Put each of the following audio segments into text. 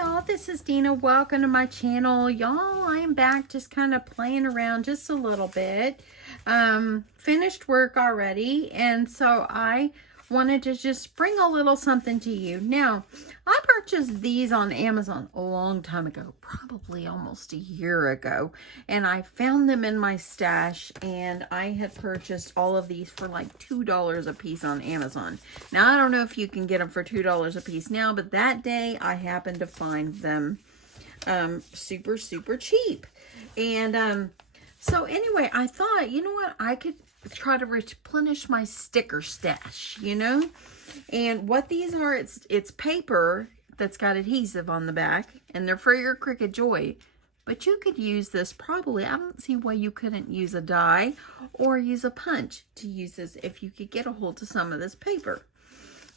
y'all, this is Deanna. Welcome to my channel. Y'all, I am back just kind of playing around just a little bit. Finished work already, and so I wanted to just bring a little something to you. Now, I purchased these on Amazon a long time ago, probably almost a year ago, and I found them in my stash, and I had purchased all of these for like $2 a piece on Amazon. Now, I don't know if you can get them for $2 a piece now, but that day I happened to find them super cheap. And so anyway, I thought, you know what, I could try to replenish my sticker stash, you know. And what these are, it's paper that's got adhesive on the back, and they're for your Cricut Joy. But you could use this probably, I don't see why you couldn't use a die or use a punch to use this if you could get a hold of some of this paper.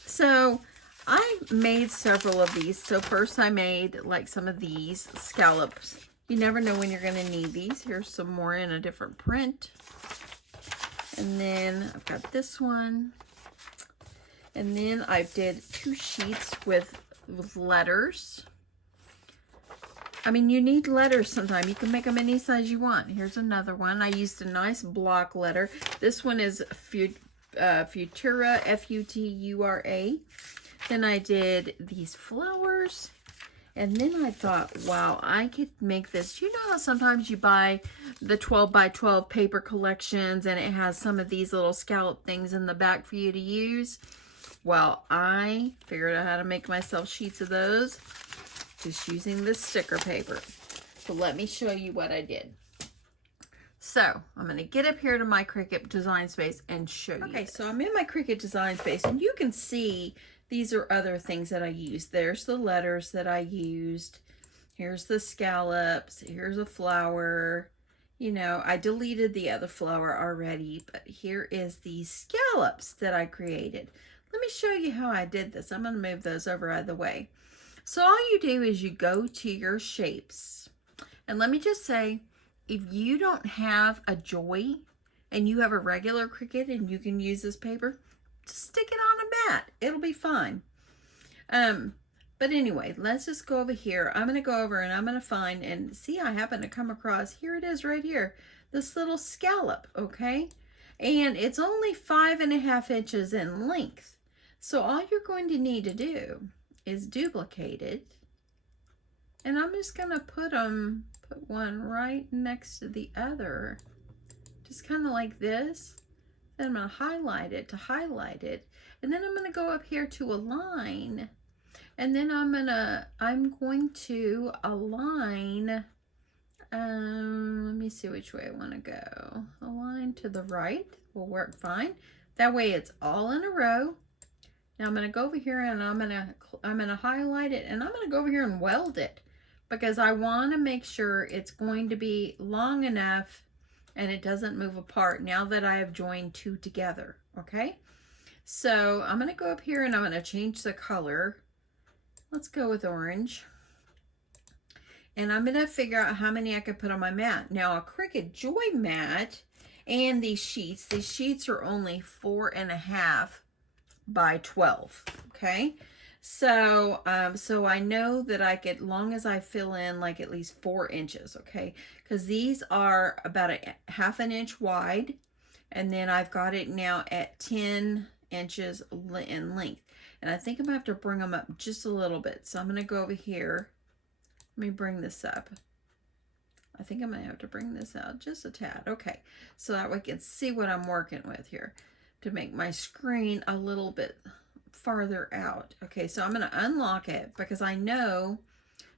So I made several of these. So first I made like some of these scallops. You never know when you're going to need these. Here's some more in a different print. And then I've got this one. And then I did 2 sheets with letters. I mean, you need letters sometime. You can make them any size you want. Here's another one. I used a nice block letter. This one is Futura, F-U-T-U-R-A. Then I did these flowers. And then I thought, wow, I could make this. You know how sometimes you buy the 12 by 12 paper collections and it has some of these little scallop things in the back for you to use? Well, I figured out how to make myself sheets of those just using this sticker paper. So let me show you what I did. So I'm going to get up here to my Cricut Design Space and show you. Okay, so I'm in my Cricut Design Space, and you can see these are other things that I used. There's the letters that I used. Here's the scallops. Here's a flower. You know, I deleted the other flower already, but here is the scallops that I created. Let me show you how I did this. I'm going to move those over out of the way. So all you do is you go to your shapes. And let me just say, if you don't have a Joy and you have a regular Cricut and you can use this paper, just stick it on a mat. It'll be fine. But anyway, let's just go over here. I'm going to go over and I'm going to find, and see, I happen to come across, here it is right here, this little scallop, okay? And it's only 5.5 inches in length. So all you're going to need to do is duplicate it. And I'm just going to put one right next to the other. Just kind of like this. Then I'm going to highlight it to highlight it. And then I'm going to go up here to align. And then I'm going to align, let me see which way I want to go. Align to the right will work fine. That way it's all in a row. Now I'm going to go over here and I'm going to highlight it, and I'm going to go over here and weld it, because I want to make sure it's going to be long enough and it doesn't move apart now that I have joined 2 together, okay? So I'm going to go up here and I'm going to change the color. Let's go with orange. And I'm going to figure out how many I can put on my mat. Now, a Cricut Joy mat and these sheets are only 4.5 by 12, okay? So, so I know that I get, long as I fill in like at least 4 inches, okay? Because these are about a 1/2 inch wide, and then I've got it now at 10 inches in length. And I think I'm gonna have to bring them up just a little bit. So I'm gonna go over here. Let me bring this up. I think I'm gonna have to bring this out just a tad. Okay, so that way I can see what I'm working with here to make my screen a little bit farther out. Okay, so I'm going to unlock it because I know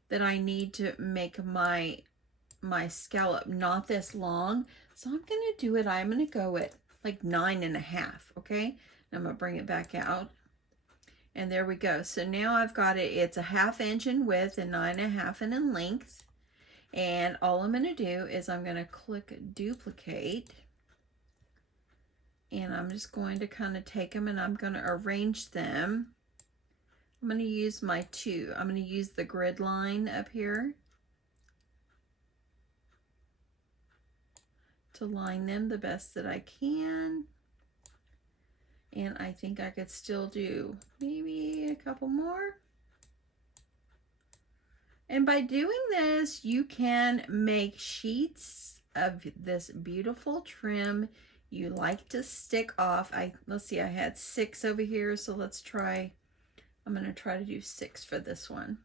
that I need to make my scallop not this long. So I'm going to do it. I'm going to go at like 9.5. Okay, and I'm going to bring it back out. And there we go. So now I've got it. It's a 1/2 inch in width and 9.5 in length. And all I'm going to do is I'm going to click duplicate. And I'm just going to kind of take them and I'm going to arrange them. I'm going to use I'm going to use the grid line up here to line them the best that I can. And I think I could still do maybe a couple more. And by doing this, you can make sheets of this beautiful trim you like to stick off. Let's see, I had 6 over here, so let's try, I'm going to try to do 6 for this one.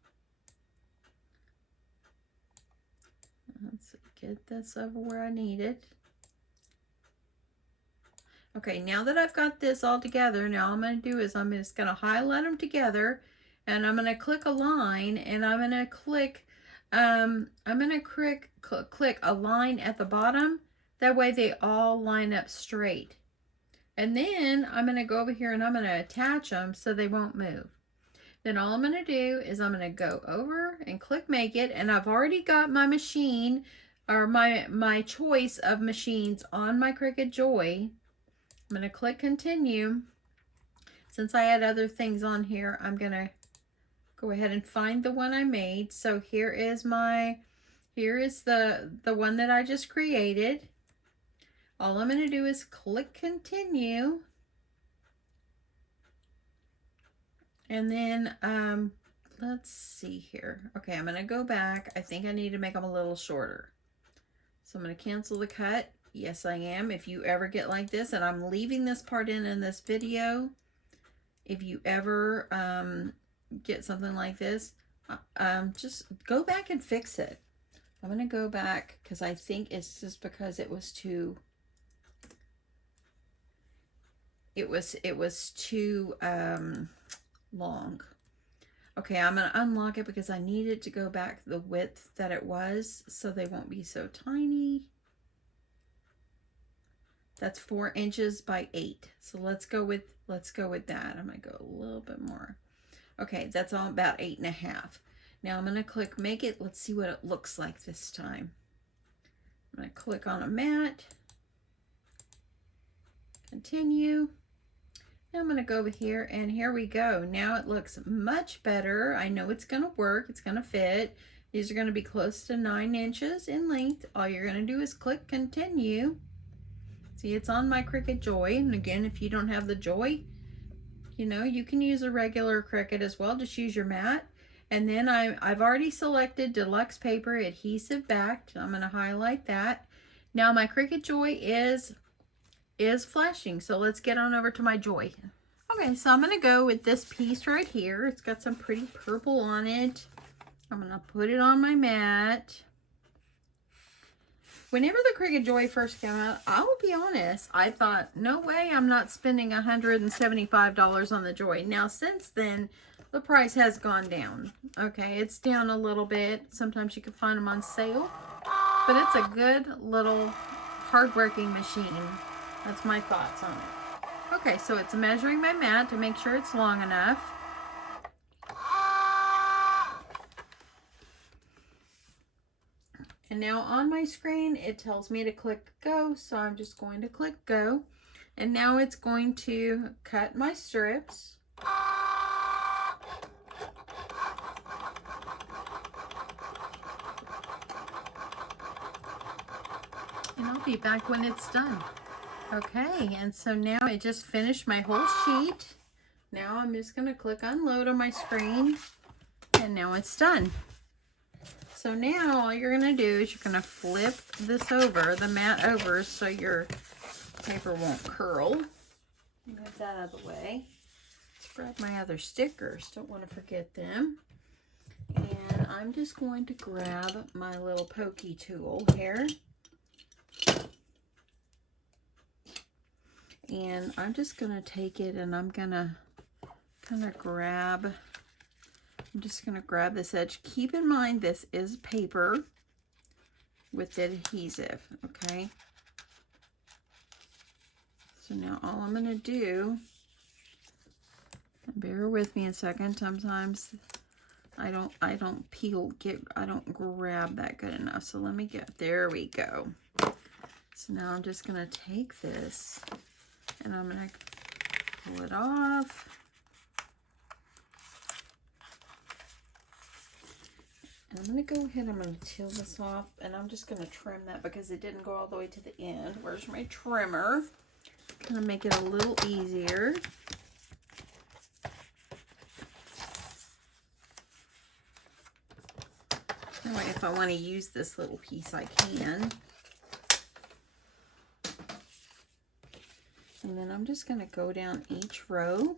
Let's get this over where I need it. Okay, now that I've got this all together, now all I'm going to do is I'm just going to highlight them together, and I'm going to click a line, and I'm going to click click a line at the bottom. That way they all line up straight. And then I'm going to go over here and I'm going to attach them so they won't move. Then all I'm going to do is I'm going to go over and click make it, and I've already got my machine, or my choice of machines on my Cricut Joy. I'm going to click continue. Since I had other things on here, I'm going to go ahead and find the one I made. So here is the one that I just created. All I'm going to do is click continue. And then let's see here. Okay, I'm going to go back. I think I need to make them a little shorter. So I'm going to cancel the cut. Yes, I am. If you ever get like this, and I'm leaving this part in this video, if you ever get something like this, just go back and fix it. I'm going to go back because I think it's just because it was too, too long. Okay, I'm going to unlock it because I need it to go back the width that it was so they won't be so tiny. That's 4 inches by 8. So let's go with that. I'm going to go a little bit more. Okay, that's all about 8.5. Now I'm going to click make it. Let's see what it looks like this time. I'm going to click on a mat. Continue. Now I'm going to go over here, and here we go. Now it looks much better. I know it's going to work. It's going to fit. These are going to be close to 9 inches in length. All you're going to do is click continue. See, it's on my Cricut Joy. And again, if you don't have the Joy, you know, you can use a regular Cricut as well. Just use your mat. And then I've already selected deluxe paper, adhesive backed. I'm going to highlight that. Now my Cricut Joy is flashing. So let's get on over to my Joy. Okay, so I'm going to go with this piece right here. It's got some pretty purple on it. I'm going to put it on my mat. Whenever the Cricut Joy first came out, I will be honest, I thought, no way I'm not spending $175 on the Joy. Now, since then, the price has gone down. Okay, it's down a little bit. Sometimes you can find them on sale. But it's a good little hard-working machine. That's my thoughts on it. Okay, so it's measuring my mat to make sure it's long enough. And now on my screen, it tells me to click go, so I'm just going to click go. And now it's going to cut my strips. And I'll be back when it's done. Okay, and so now I just finished my whole sheet. Now I'm just going to click unload on my screen, and now it's done. So now all you're going to do is you're going to flip this over, the mat over, so your paper won't curl. Get that out of the way. Let's grab my other stickers. Don't want to forget them. And I'm just going to grab my little pokey tool here. And I'm just going to take it and I'm going to kind of grab... I'm just going to grab this edge. Keep in mind this is paper with adhesive, okay? So now all I'm going to do, bear with me a second, sometimes I don't grab that good enough. So let me there we go. So now I'm just going to take this and I'm going to pull it off. I'm going to go ahead, I'm going to peel this off, and I'm just going to trim that because it didn't go all the way to the end. Where's my trimmer? Going to make it a little easier. That way, if I want to use this little piece, I can. And then I'm just going to go down each row.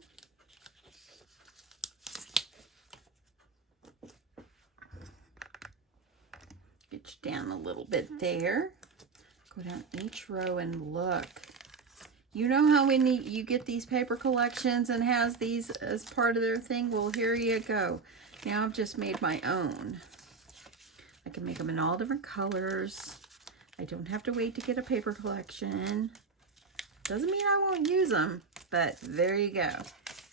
Get you down a little bit there. Go down each row and look. You know how when you get these paper collections and has these as part of their thing? Well, here you go. Now I've just made my own. I can make them in all different colors. I don't have to wait to get a paper collection. Doesn't mean I won't use them, but there you go.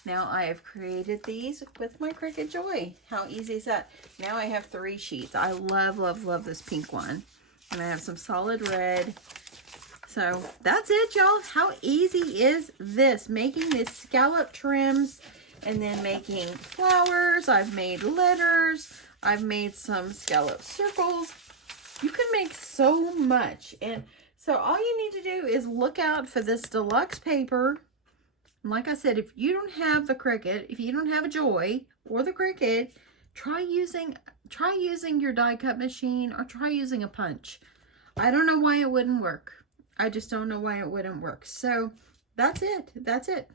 Now I have created these with my Cricut Joy. How easy is that? Now I have 3 sheets. I love, love, love this pink one. And I have some solid red. So that's it, y'all. How easy is this? Making these scallop trims and then making flowers. I've made letters. I've made some scallop circles. You can make so much. And so all you need to do is look out for this deluxe paper. And like I said, if you don't have the Cricut, if you don't have a Joy or the Cricut, try using your die cut machine or try using a punch. I don't know why it wouldn't work. I just don't know why it wouldn't work. So that's it. That's it.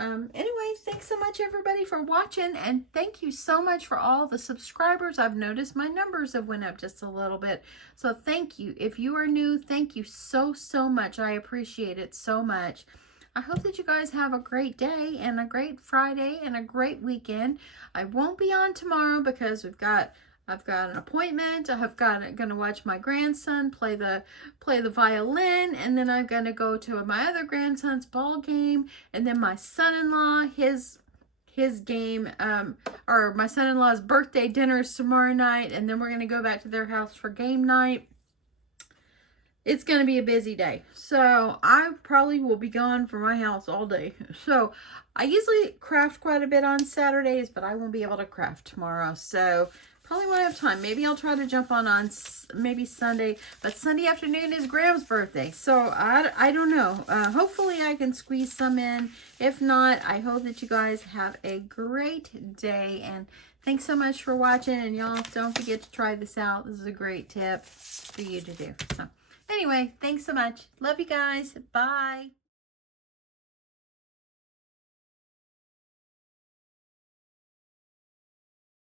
Anyway, thanks so much everybody for watching, and thank you so much for all the subscribers. I've noticed my numbers have went up just a little bit. So thank you. If you are new, thank you so, so much. I appreciate it so much. I hope that you guys have a great day and a great Friday and a great weekend. I won't be on tomorrow because I've got an appointment. I'm gonna watch my grandson play the violin, and then I'm gonna go to my other grandson's ball game, and then my son-in-law his game or my son-in-law's birthday dinner is tomorrow night, and then we're gonna go back to their house for game night. It's going to be a busy day. So I probably will be gone from my house all day. So I usually craft quite a bit on Saturdays, but I won't be able to craft tomorrow. So probably won't have time. Maybe I'll try to jump on maybe Sunday. But Sunday afternoon is Graham's birthday. So I don't know. Hopefully I can squeeze some in. If not, I hope that you guys have a great day. And thanks so much for watching. And y'all, don't forget to try this out. This is a great tip for you to do. So anyway, thanks so much. Love you guys. Bye.